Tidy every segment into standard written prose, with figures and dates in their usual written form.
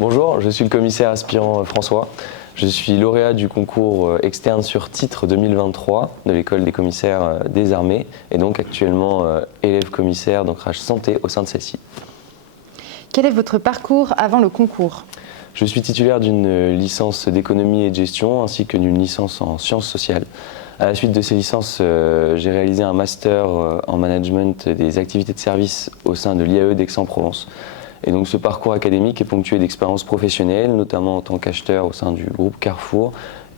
Bonjour, je suis le commissaire aspirant François. Je suis lauréat du concours externe sur titre 2023 de l'école des commissaires des armées et donc actuellement élève commissaire d'ancrage santé au sein de celle-ci. Quel est votre parcours avant le concours? Je suis titulaire d'une licence d'économie et de gestion ainsi que d'une licence en sciences sociales. À la suite de ces licences, j'ai réalisé un master en management des activités de service au sein de l'IAE d'Aix-en-Provence. Et donc ce parcours académique est ponctué d'expériences professionnelles, notamment en tant qu'acheteur au sein du groupe Carrefour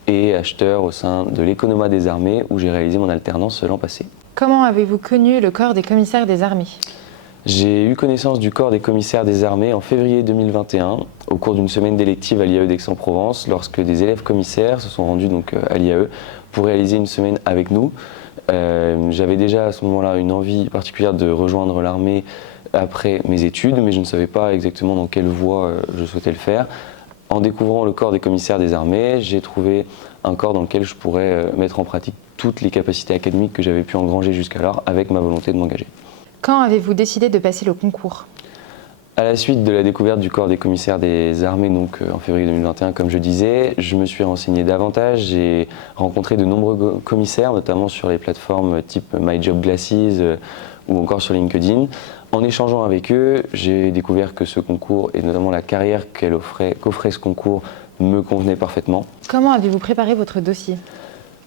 et acheteur au sein de l'Economa des armées où j'ai réalisé mon alternance l'an passé. Comment avez-vous connu le corps des commissaires des armées? J'ai eu connaissance du corps des commissaires des armées en février 2021 au cours d'une semaine d'élective à l'IAE d'Aix-en-Provence lorsque des élèves commissaires se sont rendus donc à l'IAE pour réaliser une semaine avec nous. J'avais déjà à ce moment-là une envie particulière de rejoindre l'armée après mes études, mais je ne savais pas exactement dans quelle voie je souhaitais le faire. En découvrant le corps des commissaires des armées, j'ai trouvé un corps dans lequel je pourrais mettre en pratique toutes les capacités académiques que j'avais pu engranger jusqu'alors avec ma volonté de m'engager. Quand avez-vous décidé de passer le concours? À la suite de la découverte du corps des commissaires des armées, donc en février 2021, comme je disais, je me suis renseigné davantage. J'ai rencontré de nombreux commissaires, notamment sur les plateformes type MyJobGlasses ou encore sur LinkedIn. En échangeant avec eux, j'ai découvert que ce concours, et notamment la carrière qu'offrait ce concours, me convenait parfaitement. Comment avez-vous préparé votre dossier?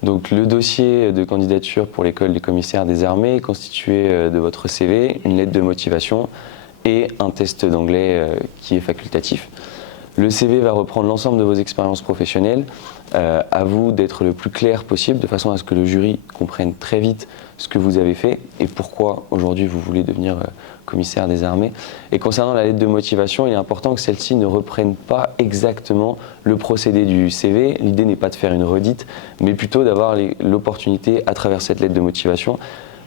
Donc le dossier de candidature pour l'école des commissaires des armées est constitué de votre CV, une lettre de motivation et un test d'anglais qui est facultatif. Le CV va reprendre l'ensemble de vos expériences professionnelles. À vous d'être le plus clair possible de façon à ce que le jury comprenne très vite ce que vous avez fait et pourquoi aujourd'hui vous voulez devenir commissaire des armées. Et concernant la lettre de motivation, il est important que celle-ci ne reprenne pas exactement le procédé du CV. L'idée n'est pas de faire une redite, mais plutôt d'avoir l'opportunité à travers cette lettre de motivation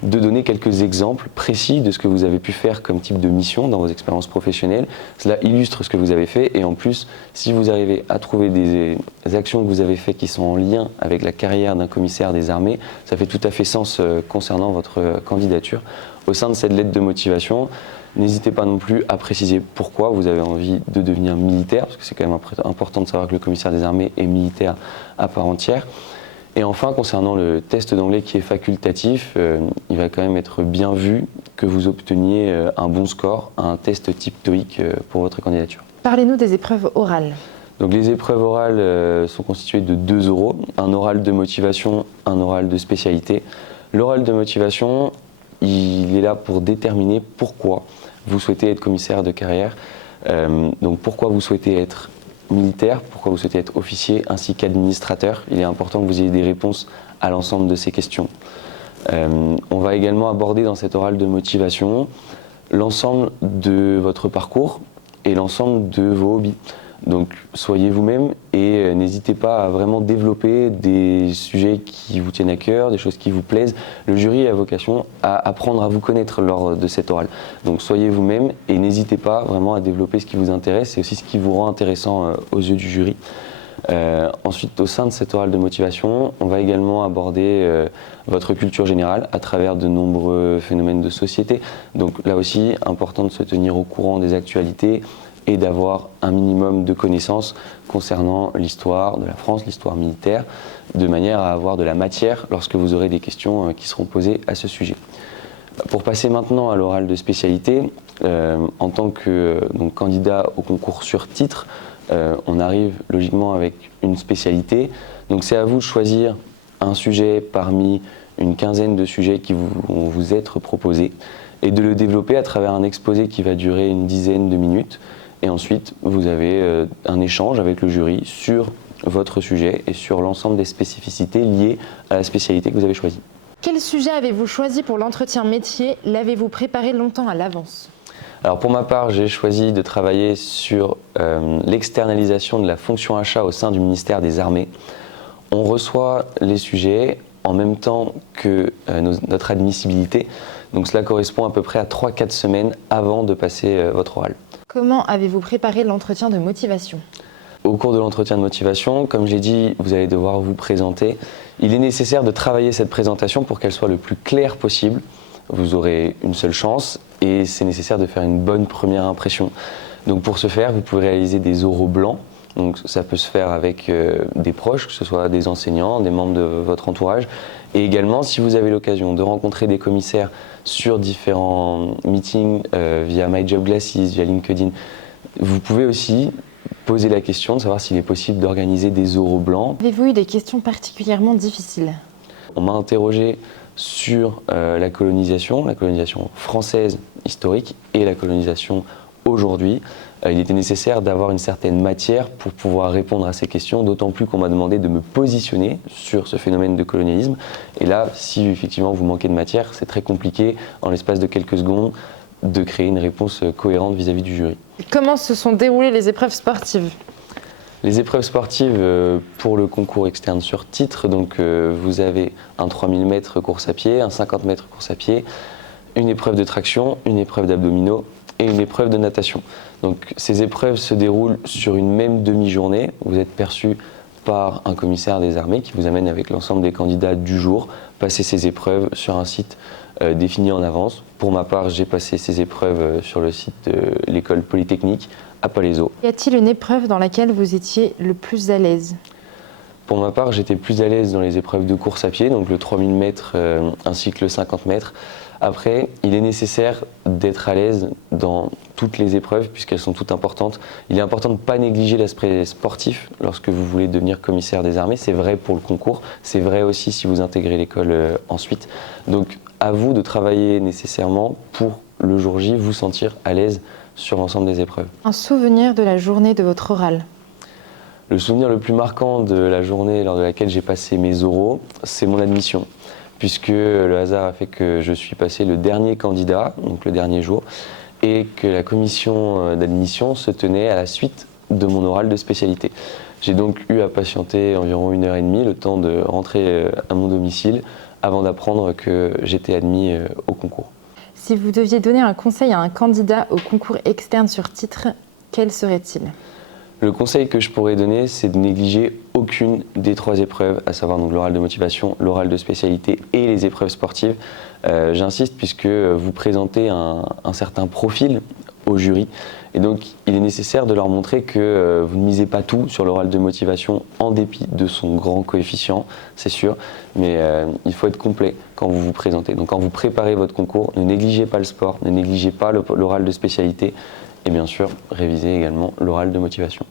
de donner quelques exemples précis de ce que vous avez pu faire comme type de mission dans vos expériences professionnelles. Cela illustre ce que vous avez fait et en plus, si vous arrivez à trouver des actions que vous avez faites qui sont en lien avec la carrière d'un commissaire des armées, ça fait tout à fait sens concernant votre candidature. Au sein de cette lettre de motivation, n'hésitez pas non plus à préciser pourquoi vous avez envie de devenir militaire, parce que c'est quand même important de savoir que le commissaire des armées est militaire à part entière. Et enfin, concernant le test d'anglais qui est facultatif, il va quand même être bien vu que vous obteniez un bon score, un test type TOEIC pour votre candidature. Parlez-nous des épreuves orales. Donc les épreuves orales sont constituées de 2 oraux, un oral de motivation, un oral de spécialité. L'oral de motivation, il est là pour déterminer pourquoi vous souhaitez être commissaire de carrière, donc pourquoi vous souhaitez être militaire, pourquoi vous souhaitez être officier ainsi qu'administrateur. Il est important que vous ayez des réponses à l'ensemble de ces questions. On va également aborder dans cet oral de motivation l'ensemble de votre parcours et l'ensemble de vos hobbies. Donc soyez vous-même et n'hésitez pas à vraiment développer des sujets qui vous tiennent à cœur, des choses qui vous plaisent. Le jury a vocation à apprendre à vous connaître lors de cet oral. Donc soyez vous-même et n'hésitez pas vraiment à développer ce qui vous intéresse et aussi ce qui vous rend intéressant aux yeux du jury. Ensuite, au sein de cet oral de motivation, on va également aborder votre culture générale à travers de nombreux phénomènes de société. Donc là aussi, important de se tenir au courant des actualités et d'avoir un minimum de connaissances concernant l'histoire de la France, l'histoire militaire, de manière à avoir de la matière lorsque vous aurez des questions qui seront posées à ce sujet. Pour passer maintenant à l'oral de spécialité, en tant que candidat au concours sur titre, on arrive logiquement avec une spécialité. Donc c'est à vous de choisir un sujet parmi une quinzaine de sujets qui vont vous être proposés et de le développer à travers un exposé qui va durer une dizaine de minutes. Et ensuite, vous avez un échange avec le jury sur votre sujet et sur l'ensemble des spécificités liées à la spécialité que vous avez choisie. Quel sujet avez-vous choisi pour l'entretien métier? L'avez-vous préparé longtemps à l'avance? Alors pour ma part, j'ai choisi de travailler sur l'externalisation de la fonction achat au sein du ministère des Armées. On reçoit les sujets en même temps que notre admissibilité. Donc cela correspond à peu près à 3-4 semaines avant de passer votre oral. Comment avez-vous préparé l'entretien de motivation? Au cours de l'entretien de motivation, comme j'ai dit, vous allez devoir vous présenter. Il est nécessaire de travailler cette présentation pour qu'elle soit le plus claire possible. Vous aurez une seule chance et c'est nécessaire de faire une bonne première impression. Donc pour ce faire, vous pouvez réaliser des oraux blancs. Donc ça peut se faire avec des proches, que ce soit des enseignants, des membres de votre entourage. Et également, si vous avez l'occasion de rencontrer des commissaires sur différents meetings via MyJobGlasses, via LinkedIn, vous pouvez aussi poser la question de savoir s'il est possible d'organiser des oraux blancs. Avez-vous eu des questions particulièrement difficiles? On m'a interrogé sur la colonisation française historique et la colonisation aujourd'hui. Il était nécessaire d'avoir une certaine matière pour pouvoir répondre à ces questions, d'autant plus qu'on m'a demandé de me positionner sur ce phénomène de colonialisme. Et là, si effectivement vous manquez de matière, c'est très compliqué, en l'espace de quelques secondes, de créer une réponse cohérente vis-à-vis du jury. Comment se sont déroulées les épreuves sportives? Les épreuves sportives pour le concours externe sur titre, donc vous avez un 3000 mètres course à pied, un 50 mètres course à pied, une épreuve de traction, une épreuve d'abdominaux et une épreuve de natation. Donc ces épreuves se déroulent sur une même demi-journée. Vous êtes perçu par un commissaire des armées qui vous amène avec l'ensemble des candidats du jour passer ces épreuves sur un site défini en avance. Pour ma part, j'ai passé ces épreuves sur le site de l'école polytechnique à Palaiseau. Y a-t-il une épreuve dans laquelle vous étiez le plus à l'aise? Pour ma part, j'étais plus à l'aise dans les épreuves de course à pied, donc le 3000 mètres ainsi que le 50 mètres. Après, il est nécessaire d'être à l'aise dans toutes les épreuves puisqu'elles sont toutes importantes. Il est important de ne pas négliger l'aspect sportif lorsque vous voulez devenir commissaire des armées. C'est vrai pour le concours, c'est vrai aussi si vous intégrez l'école ensuite. Donc à vous de travailler nécessairement pour le jour J, vous sentir à l'aise sur l'ensemble des épreuves. Un souvenir de la journée de votre oral? Le souvenir le plus marquant de la journée lors de laquelle j'ai passé mes oraux, c'est mon admission. Puisque le hasard a fait que je suis passé le dernier candidat, donc le dernier jour, et que la commission d'admission se tenait à la suite de mon oral de spécialité. J'ai donc eu à patienter environ 1h30, le temps de rentrer à mon domicile, avant d'apprendre que j'étais admis au concours. Si vous deviez donner un conseil à un candidat au concours externe sur titre, quel serait-il? Le conseil que je pourrais donner, c'est de négliger aucune des 3 épreuves, à savoir donc l'oral de motivation, l'oral de spécialité et les épreuves sportives. J'insiste puisque vous présentez un certain profil au jury et donc il est nécessaire de leur montrer que vous ne misez pas tout sur l'oral de motivation en dépit de son grand coefficient, c'est sûr, mais il faut être complet quand vous vous présentez. Donc quand vous préparez votre concours, ne négligez pas le sport, ne négligez pas l'oral de spécialité, et bien sûr, réviser également l'oral de motivation.